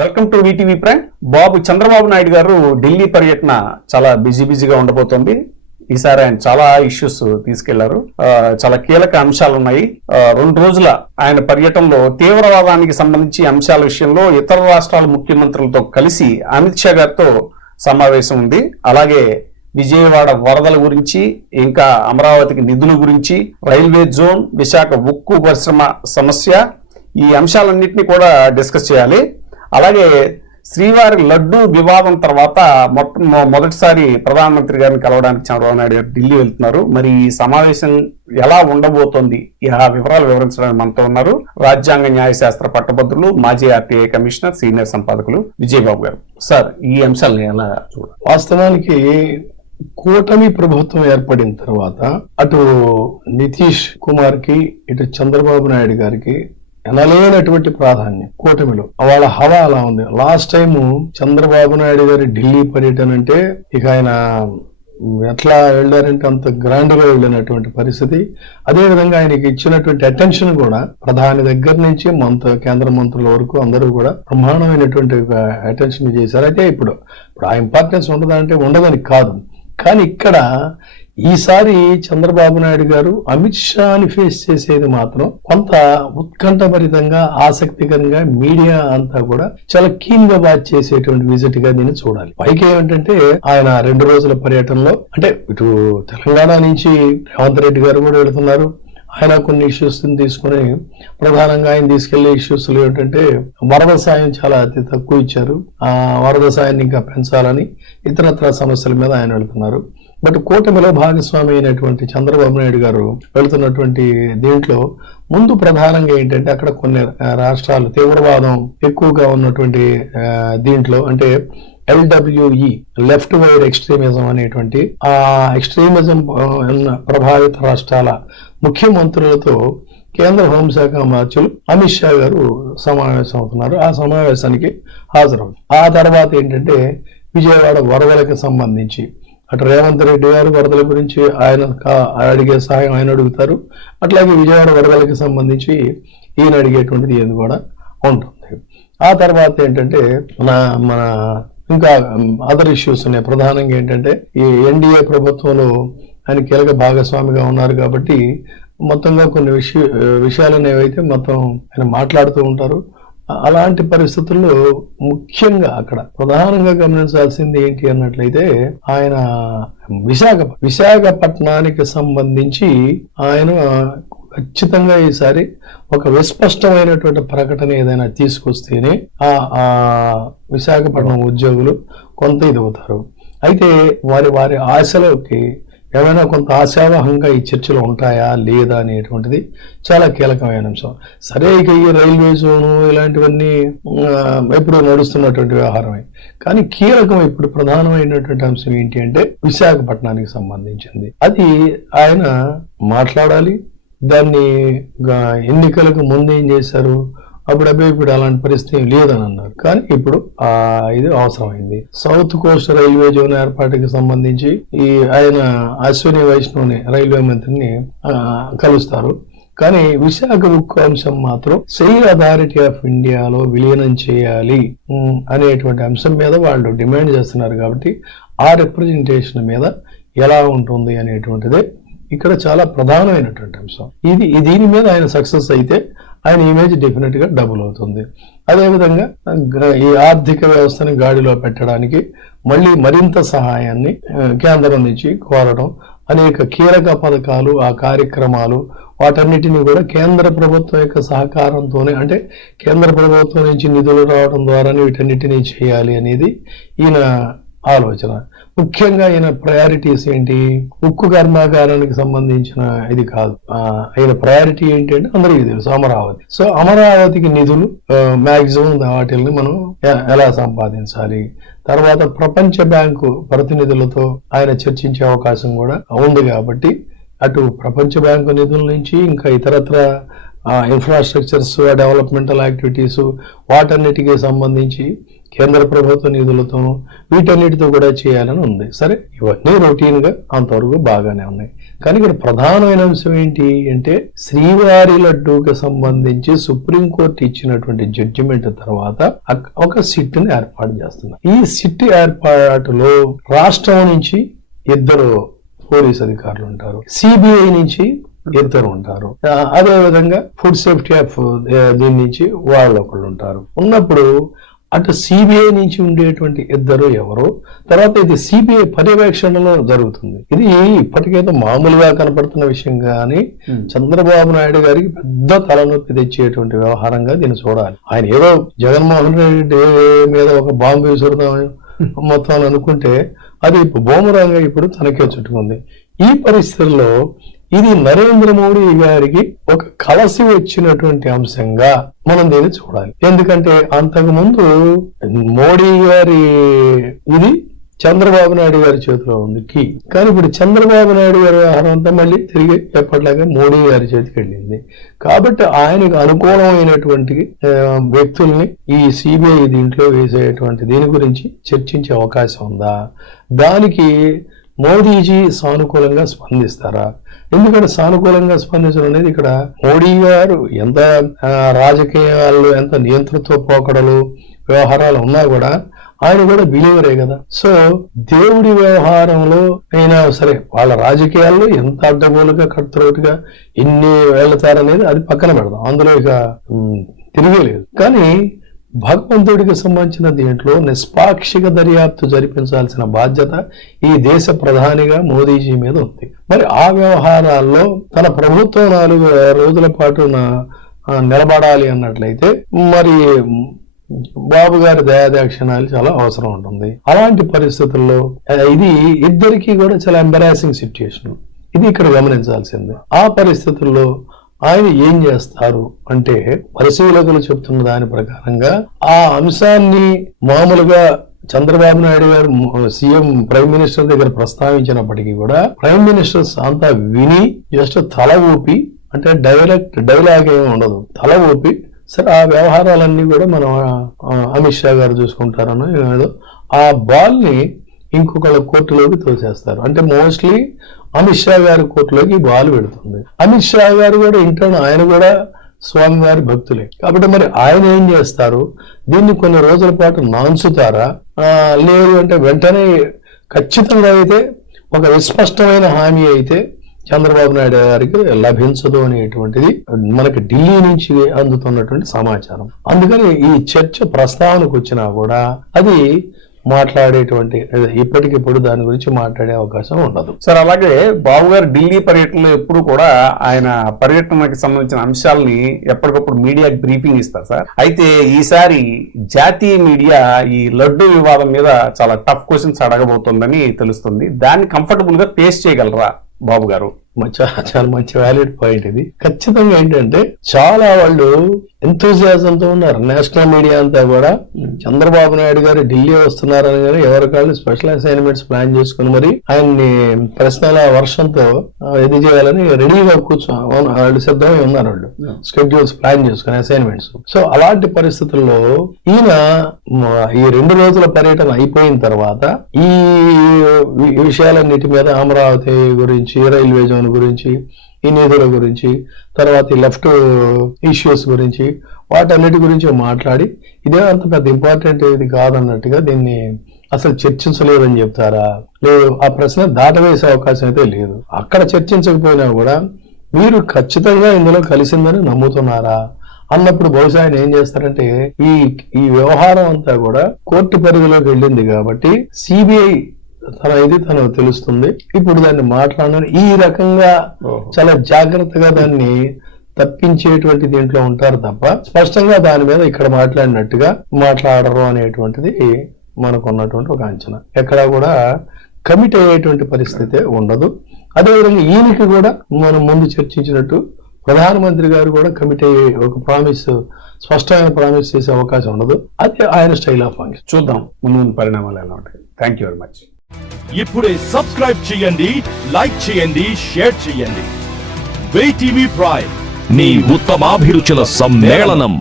Welcome to VTV prime. Chandrababu Naidu గారు ఢిల్లీ పర్యటన చాలా బిజీగా ఉండబోతోంది. ఈసారి ఆయన చాలా ఇష్యూస్ తీసుకెళ్లారు. చాలా కీలక అంశాలు ఉన్నాయి. 2 రోజుల ఆయన పర్యటనలో తీవ్రవాదానికి సంబంధించి అంశాల విషయంలో ఇతర రాష్ట్రాల ముఖ్యమంత్రులతో కలిసి అమిత్ షా గారితో సమావేశం ఉంది. అలాగే విజయవాడ వరదల గురించి, ఇంకా అమరావతికి నిధుల గురించి, రైల్వే జోన్, విశాఖ ఉక్కు పరిశ్రమ సమస్య, ఈ అంశాలన్నింటినీ కూడా డిస్కస్ చేయాలి. అలాగే శ్రీవారి లడ్డు వివాదం తర్వాత మొదటిసారి ప్రధానమంత్రి గారిని కలవడానికి చంద్రబాబు నాయుడు గారు ఢిల్లీ వెళ్తున్నారు. మరి ఈ సమావేశం ఎలా ఉండబోతోంది, ఆ వివరాలు వివరించడానికి మనతో ఉన్నారు రాజ్యాంగ న్యాయశాస్త్ర పట్టభద్రులు, మాజీ ఆర్టీఐ కమిషనర్, సీనియర్ సంపాదకులు విజయబాబు గారు. సార్, ఈ అంశాలను ఎలా చూడాలి? వాస్తవానికి కూటమి ప్రభుత్వం ఏర్పడిన తర్వాత అటు నితీష్ కుమార్ కి, ఇటు చంద్రబాబు నాయుడు గారికి ఎనలేనటువంటి ప్రాధాన్యం కూటమిలో. వాళ్ళ హవా అలా ఉంది. లాస్ట్ టైం చంద్రబాబు నాయుడు గారి ఢిల్లీ పర్యటన అంటే ఇక ఆయన ఎట్లా వెళ్ళారంటే అంత గ్రాండ్ గా వెళ్ళినటువంటి పరిస్థితి. అదేవిధంగా ఆయనకి ఇచ్చినటువంటి అటెన్షన్ కూడా ప్రధాని దగ్గర నుంచి కేంద్ర మంత్రుల వరకు అందరూ కూడా బ్రహ్మాండమైనటువంటి అటెన్షన్ చేశారు. అయితే ఇప్పుడు ఆ ఇంపార్టెన్స్ ఉండదంటే ఉండదని కాదు, కానీ ఇక్కడ ఈసారి చంద్రబాబు నాయుడు గారు అమిత్ షాని ఫేస్ చేసేది మాత్రం కొంత ఉత్కంఠభరితంగా, ఆసక్తికరంగా మీడియా అంతా కూడా చాలా కీన్ గా వాచ్ చేసేటువంటి విజిట్ గా దీన్ని చూడాలి. పైకి ఏమిటంటే ఆయన 2 రోజుల పర్యటనలో అంటే ఇటు తెలంగాణ నుంచి రేవంత్ రెడ్డి గారు కూడా వెళుతున్నారు. ఆయన కొన్ని ఇష్యూస్ తీసుకుని ప్రధానంగా ఆయన తీసుకెళ్లే ఇష్యూస్ ఏంటంటే వరద సాయం చాలా అతి తక్కువ ఇచ్చారు, ఆ వరద సాయాన్ని ఇంకా పెంచాలని ఇతరత్ర సమస్యల మీద ఆయన వెళుతున్నారు. బట్ కూటమిలో భాగస్వామి అయినటువంటి చంద్రబాబు నాయుడు గారు వెళుతున్నటువంటి దీంట్లో ముందు ప్రధానంగా ఏంటంటే అక్కడ కొన్ని రాష్ట్రాలు తీవ్రవాదం ఎక్కువగా ఉన్నటువంటి దీంట్లో అంటే LWE లెఫ్ట్ వైర్ ఎక్స్ట్రీమిజం అనేటువంటి ఆ ఎక్స్ట్రీమిజం ప్రభావిత రాష్ట్రాల ముఖ్యమంత్రులతో కేంద్ర హోంశాఖ మంత్రులు అమిత్ షా గారు సమావేశం అవుతున్నారు. ఆ సమావేశానికి హాజరవుతారు. ఆ తర్వాత ఏంటంటే విజయవాడ వరదలకు సంబంధించి అటు రేవంత్ రెడ్డి గారు వరదల గురించి ఆయన అడిగే సహాయం ఆయన అడుగుతారు. అట్లాగే విజయవాడ వరదలకు సంబంధించి ఈయన అడిగేటువంటిది ఏది కూడా ఉంటుంది. ఆ తర్వాత ఏంటంటే మన ఇంకా అదర్ ఇష్యూస్ ఉన్నాయి. ప్రధానంగా ఏంటంటే ఈ ఎన్డీఏ ప్రభుత్వంలో ఆయన కీలక భాగస్వామిగా ఉన్నారు కాబట్టి మొత్తంగా కొన్ని విషయాలను ఏవైతే మొత్తం ఆయన మాట్లాడుతూ ఉంటారు. అలాంటి పరిస్థితుల్లో ముఖ్యంగా అక్కడ ప్రధానంగా గమనించాల్సింది ఏంటి అన్నట్లయితే ఆయన విశాఖపట్నానికి సంబంధించి ఆయన ఖచ్చితంగా ఈసారి ఒక విస్పష్టమైనటువంటి ప్రకటన ఏదైనా తీసుకొస్తేనే ఆ విశాఖపట్నం ఉద్యోగులు కొంత ఇదవుతారు. అయితే వారి ఆశలోకి ఏమైనా కొంత ఆశావహంగా ఈ చర్చలు ఉంటాయా లేదా అనేటువంటిది చాలా కీలకమైన అంశం. సరే, ఇక ఈ రైల్వే జోను ఇలాంటివన్నీ ఎప్పుడు నడుస్తున్నటువంటి వ్యవహారమే, కానీ కీలకం ఇప్పుడు ప్రధానమైనటువంటి అంశం ఏంటి అంటే విశాఖపట్నానికి సంబంధించింది. అది ఆయన మాట్లాడాలి. దాన్ని ఎన్నికలకు ముందు ఏం చేశారు, ఇప్పుడు అలాంటి పరిస్థితి లేదని అన్నారు. కానీ ఇప్పుడు ఇది అవసరమైంది. సౌత్ కోస్ట్ రైల్వే జోన్ ఏర్పాటుకి సంబంధించి ఆయన అశ్విని వైష్ణవ్ని రైల్వే మంత్రిని కలుస్తారు. కానీ విశాఖ ఉక్కు అంశం మాత్రం సెయిల్ అథారిటీ ఆఫ్ ఇండియాలో విలీనం చేయాలి అనేటువంటి అంశం మీద వాళ్ళు డిమాండ్ చేస్తున్నారు. కాబట్టి ఆ రిప్రజెంటేషన్ మీద ఎలా ఉంటుంది అనేటువంటిదే ఇక్కడ చాలా ప్రధానమైనటువంటి అంశం. దీని మీద ఆయన సక్సెస్ అయితే ఆయన ఇమేజ్ డెఫినెట్ గా డబుల్ అవుతుంది. అదేవిధంగా ఈ ఆర్థిక వ్యవస్థని గాడిలో పెట్టడానికి మరింత సహాయాన్ని కేంద్రం నుంచి కోరడం, అనేక కీలక పథకాలు, ఆ కార్యక్రమాలు వాటన్నిటిని కూడా కేంద్ర ప్రభుత్వం యొక్క సహకారంతోనే, అంటే కేంద్ర ప్రభుత్వం నుంచి నిధులు రావడం ద్వారానే వీటన్నిటినీ చేయాలి అనేది ఈయన ఆలోచన. ముఖ్యంగా ఈయన ప్రయారిటీస్ ఏంటి, ఉక్కు కర్మాగారానికి సంబంధించిన ఇది కాదు. ఆయన ప్రయారిటీ ఏంటి అంటే అందరికీ తెలుసు, అమరావతి. సో అమరావతికి నిధులు మాక్సిమం వాటిని మనం ఎలా సంపాదించాలి, తర్వాత ప్రపంచ బ్యాంకు ప్రతినిధులతో ఆయన చర్చించే అవకాశం కూడా ఉంది. కాబట్టి అటు ప్రపంచ బ్యాంకు నిధుల నుంచి ఇంకా ఇతరత్ర ఇన్ఫ్రాస్ట్రక్చర్స్, డెవలప్మెంటల్ యాక్టివిటీస్ వాటన్నిటికీ సంబంధించి కేంద్ర ప్రభుత్వ నిధులతోనూ వీటన్నిటితో కూడా చేయాలని ఉంది. సరే, ఇవన్నీ రొటీన్ గా అంతవరకు బాగానే ఉన్నాయి. కానీ ఇక్కడ ప్రధానమైన అంశం ఏంటి అంటే, శ్రీవారి లడ్డూకి సంబంధించి సుప్రీంకోర్టు ఇచ్చినటువంటి జడ్జిమెంట్ తర్వాత ఒక సిట్ ని ఏర్పాటు చేస్తున్నారు. ఈ సిట్ ఏర్పాటులో రాష్ట్రం నుంచి 2 పోలీస్ అధికారులు ఉంటారు, సిబిఐ నుంచి 2 ఉంటారు, అదే విధంగా ఫుడ్ సేఫ్టీ ఆఫ్ దీని నుంచి వాళ్ళు ఒకళ్ళు ఉంటారు. ఉన్నప్పుడు అటు సిబిఐ నుంచి ఉండేటువంటి 2 ఎవరు, తర్వాత ఇది సిబిఐ పర్యవేక్షణలో జరుగుతుంది. ఇది ఇప్పటికేదో మామూలుగా కనపడుతున్న విషయం కానీ చంద్రబాబు నాయుడు గారికి పెద్ద తలనొప్పి తెచ్చేటువంటి వ్యవహారంగా దీన్ని చూడాలి. ఆయన ఏదో జగన్మోహన్ రెడ్డి మీద ఒక బాంబు విసురుదాం మొత్తం అనుకుంటే అది బూమరాంగా ఇప్పుడు తనకే చుట్టుకుంది. ఈ పరిస్థితుల్లో ఇది నరేంద్ర మోడీ గారికి ఒక కలసి వచ్చినటువంటి అంశంగా మనం దీన్ని చూడాలి. ఎందుకంటే అంతకు ముందు మోడీ గారి ఇది చంద్రబాబు నాయుడు గారి చేతిలో ఉంది కీ. కానీ ఇప్పుడు చంద్రబాబు నాయుడు గారి వ్యవహారం అంతా మళ్ళీ తిరిగి ఎప్పటిలాగా మోడీ గారి చేతికి వెళ్ళింది. కాబట్టి ఆయనకు అనుకూలమైనటువంటి వ్యక్తుల్ని ఈ సిబిఐ దీంట్లో వేసేటువంటి దీని గురించి చర్చించే అవకాశం ఉందా? దానికి మోడీజీ సానుకూలంగా స్పందిస్తారా? ఎందుకంటే సానుకూలంగా స్పందించడం అనేది ఇక్కడ మోడీ గారు ఎంత రాజకీయాల్లో ఎంత నియంతృత్వ పోకడలు వ్యవహారాలు ఉన్నా కూడా ఆయన కూడా బిలీవరే కదా. సో దేవుడి వ్యవహారంలో అయినా సరే వాళ్ళ రాజకీయాల్లో ఎంత అడ్డగోలుగా కట్టుగా ఎన్ని వెళ్తారనేది అది పక్కన పెడదాం, అందులో ఇక తిరిగేలేదు. కానీ భగవంతుడికి సంబంధించిన దీంట్లో నిష్పాక్షిక దర్యాప్తు జరిపించాల్సిన బాధ్యత ఈ దేశ ప్రధానిగా మోదీజీ మీద ఉంది. మరి ఆ వ్యవహారాల్లో తన ప్రభుత్వం 4 రోజుల పాటు నిలబడాలి అన్నట్లయితే మరి బాబు గారి దయాదాక్షిణాలు చాలా అవసరం ఉంటుంది. అలాంటి పరిస్థితుల్లో ఇది ఇద్దరికి కూడా చాలా ఎంబరాసింగ్ సిచ్యుయేషన్. ఇది ఇక్కడ గమనించాల్సిందే. ఆ పరిస్థితుల్లో ఆయన ఏం చేస్తారు అంటే, పరిశీలకులు చెప్తున్న దాని ప్రకారంగా ఆ అంశాన్ని మామూలుగా చంద్రబాబు నాయుడు గారు సీఎం ప్రైమ్ మినిస్టర్ దగ్గర ప్రస్తావించినప్పటికీ కూడా ప్రైమ్ మినిస్టర్స్ అంతా విని జస్ట్ తల ఊపి, అంటే డైలాగ్ ఏమి ఉండదు, తల ఊపి సరే ఆ వ్యవహారాలన్నీ కూడా మనం అమిత్ షా గారు చూసుకుంటారనో ఏదో ఆ బాల్ ని ఇంకొకళ్ళ కోర్టులోకి తోసేస్తారు. అంటే మోస్ట్లీ అమిత్ షా గారి కోర్టులోకి బాల్ పెడుతుంది. అమిత్ షా గారు కూడా ఇంటర్న్ ఆయన కూడా స్వామివారి భక్తులే. కాబట్టి మరి ఆయన ఏం చేస్తారు, దీన్ని కొన్ని రోజుల పాటు నాన్సుతారా, లేదు అంటే వెంటనే ఖచ్చితంగా అయితే ఒక విస్పష్టమైన హామీ అయితే చంద్రబాబు నాయుడు గారికి లభించదు అనేటువంటిది మనకి ఢిల్లీ నుంచి అందుతున్నటువంటి సమాచారం. అందుకని ఈ చర్చ ప్రస్తావనకు వచ్చినా కూడా అది మాట్లాడేటువంటి ఇప్పటికిప్పుడు దాని గురించి మాట్లాడే అవకాశం ఉండదు. సార్, అలాగే బాబు గారు ఢిల్లీ పర్యటనలో ఎప్పుడు కూడా ఆయన పర్యటనకి సంబంధించిన అంశాలని ఎప్పటికప్పుడు మీడియాకి బ్రీఫింగ్ ఇస్తారు సార్. అయితే ఈసారి జాతీయ మీడియా ఈ లడ్డు వివాదం మీద చాలా టఫ్ క్వశ్చన్స్ అడగబోతోందని తెలుస్తుంది. దాన్ని కంఫర్టబుల్ గా ఫేస్ చేయగలరా బాబు గారు? చాలా మంచి వ్యాలిడ్ పాయింట్ ఇది. ఖచ్చితంగా ఏంటంటే చాలా వాళ్ళు ఎంతోజియాజంతో ఉన్నారు. నేషనల్ మీడియా అంతా కూడా చంద్రబాబు నాయుడు గారు ఢిల్లీ వస్తున్నారని కానీ ఎవరికాళ్ళు స్పెషల్ అసైన్మెంట్స్ ప్లాన్ చేసుకుని మరి ఆయన్ని ప్రశ్నల వర్షంతో ఇది చేయాలని రెడీగా వాళ్ళు సిద్ధమై ఉన్నారు. వాళ్ళు స్కెడ్యూల్స్ ప్లాన్ చేసుకుని అసైన్మెంట్స్. సో అలాంటి పరిస్థితుల్లో ఈయన ఈ 2 రోజుల పర్యటన అయిపోయిన తర్వాత ఈ విషయాలన్నిటి మీద అమరావతి గురించి, రైల్వే జోన్ గురించి, ఈ నిధుల గురించి, తర్వాత ఈ లెఫ్ట్ ఇష్యూస్ గురించి, వాటన్నిటి గురించి మాట్లాడి ఇదే అంత పెద్ద ఇంపార్టెంట్ ఇది కాదన్నట్టుగా దీన్ని అసలు చర్చించలేదని చెప్తారా? లేదు, ఆ ప్రశ్న దాటవేసే అవకాశం అయితే లేదు. అక్కడ చర్చించకపోయినా కూడా మీరు ఖచ్చితంగా ఇందులో కలిసిందని నమ్ముతున్నారా అన్నప్పుడు బహుశా ఆయన ఏం చేస్తారంటే ఈ వ్యవహారం అంతా కూడా కోర్టు పరిధిలోకి వెళ్ళింది కాబట్టి సిబిఐ తను తెలుస్తుంది. ఇప్పుడు దాన్ని మాట్లాడడం ఈ రకంగా చాలా జాగ్రత్తగా దాన్ని తప్పించేటువంటి దీంట్లో ఉంటారు తప్ప స్పష్టంగా దాని మీద ఇక్కడ మాట్లాడినట్టుగా మాట్లాడరు అనేటువంటిది మనకున్నటువంటి ఒక అంచనా. ఎక్కడా కూడా కమిట్ అయ్యేటువంటి పరిస్థితి ఉండదు. అదేవిధంగా ఈయనకి కూడా మనం ముందు చర్చించినట్టు ప్రధానమంత్రి గారు కూడా కమిట్ అయ్యే ఒక స్పష్టమైన ప్రామిస్ చేసే అవకాశం ఉండదు. అది ఆయన స్టైల్ ఆఫ్ ఫంక్షన్. చూద్దాం ముందు పరిణామాలు ఎలా ఉంటాయి. Thank you very much. ఇప్పుడే సబ్స్క్రైబ్ చేయండి, లైక్ చేయండి, షేర్ చేయండి. వే టీవీ ప్రైమ్, మీ ఉత్తమాభిరుచుల సమ్మేళనం.